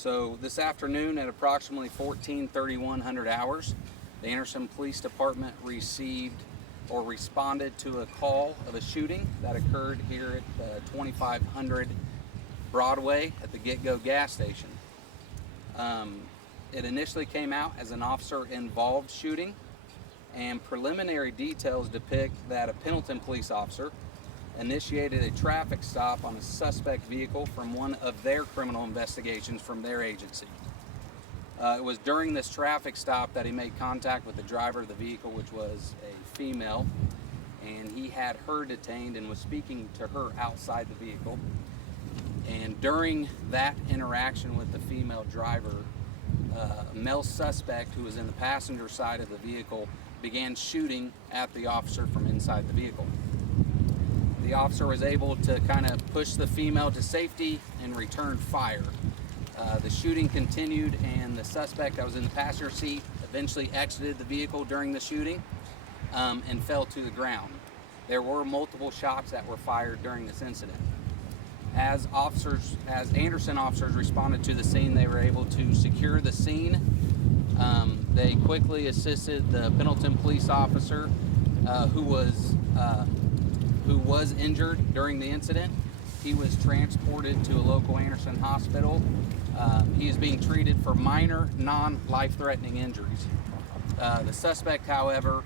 So this afternoon at approximately 14:31 hours, the Anderson Police Department received or responded to a call of a shooting that occurred here at 2500 Broadway at the Get Go gas station. It initially came out as an officer-involved shooting, and preliminary details depict that a Pendleton police officer initiated a traffic stop on a suspect vehicle from one of their criminal investigations from their agency. It was during this traffic stop that he made contact with the driver of the vehicle, which was a female, and he had her detained and was speaking to her outside the vehicle. And during that interaction with the female driver, a male suspect who was in the passenger side of the vehicle began shooting at the officer from inside the vehicle. The officer was able to kind of push the female to safety and returned fire. The shooting continued, and the suspect that was in the passenger seat eventually exited the vehicle during the shooting and fell to the ground. There were multiple shots that were fired during this incident. As Anderson officers responded to the scene, they were able to secure the scene. They quickly assisted the Pendleton police officer who was injured during the incident. He was transported to a local Anderson hospital. He is being treated for minor, non-life-threatening injuries. The suspect, however,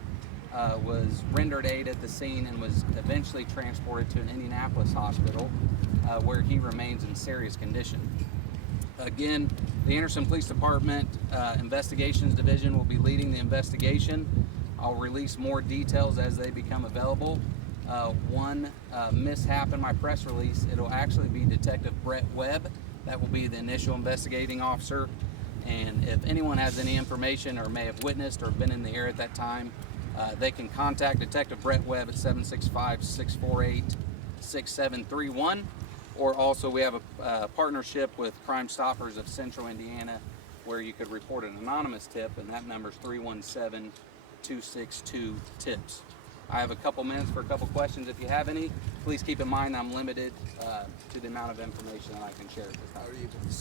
was rendered aid at the scene and was eventually transported to an Indianapolis hospital where he remains in serious condition. Again, the Anderson Police Department Investigations Division will be leading the investigation. I'll release more details as they become available. One mishap in my press release, it'll actually be Detective Brett Webb. That will be the initial investigating officer. And if anyone has any information or may have witnessed or been in the area at that time, they can contact Detective Brett Webb at 765-648-6731. Or also we have a partnership with Crime Stoppers of Central Indiana where you could report an anonymous tip, and that number is 317-262-TIPS. I have a couple minutes for a couple questions. If you have any, please keep in mind I'm limited to the amount of information that I can share at this time. Are you able to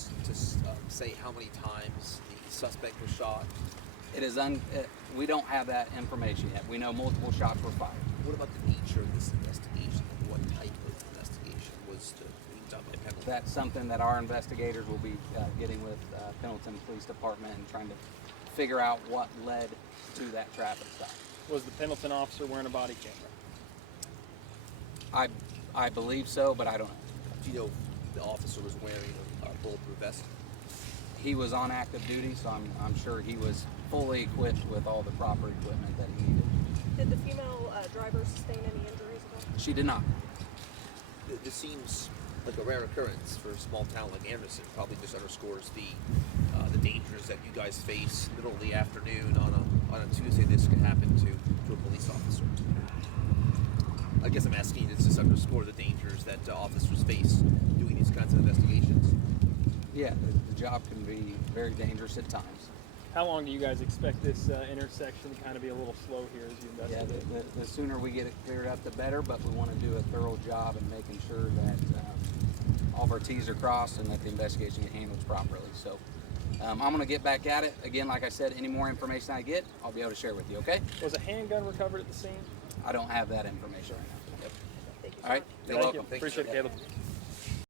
say how many times the suspect was shot? It is we don't have that information yet. We know multiple shots were fired. What about the nature of this investigation? What type of investigation was being done by Pendleton? That's something that our investigators will be getting with Pendleton Police Department and trying to figure out what led to that traffic stop. Was the Pendleton officer wearing a body camera? I believe so, but I don't know. Do you know if the officer was wearing a bulletproof vest? He was on active duty, so I'm sure he was fully equipped with all the proper equipment that he needed. Did the female driver sustain any injuries at all? She did not. This seems like a rare occurrence for a small town like Anderson. Probably just underscores the dangers that you guys face middle of the afternoon on a Tuesday. This could happen to a police officer. I guess I'm asking you to just underscore the dangers that officers face doing these kinds of investigations. Yeah, the job can be very dangerous at times. How long do you guys expect this intersection to kind of be a little slow here as you investigate? Yeah, the sooner we get it cleared up, the better, but we want to do a thorough job in making sure that all of our T's are crossed and that the investigation gets handled properly. So I'm going to get back at it. Again, like I said, any more information I get, I'll be able to share with you, okay? Was a handgun recovered at the scene? I don't have that information right now. Yep. Thank you, All right, sir. you're welcome. Appreciate it, Caleb.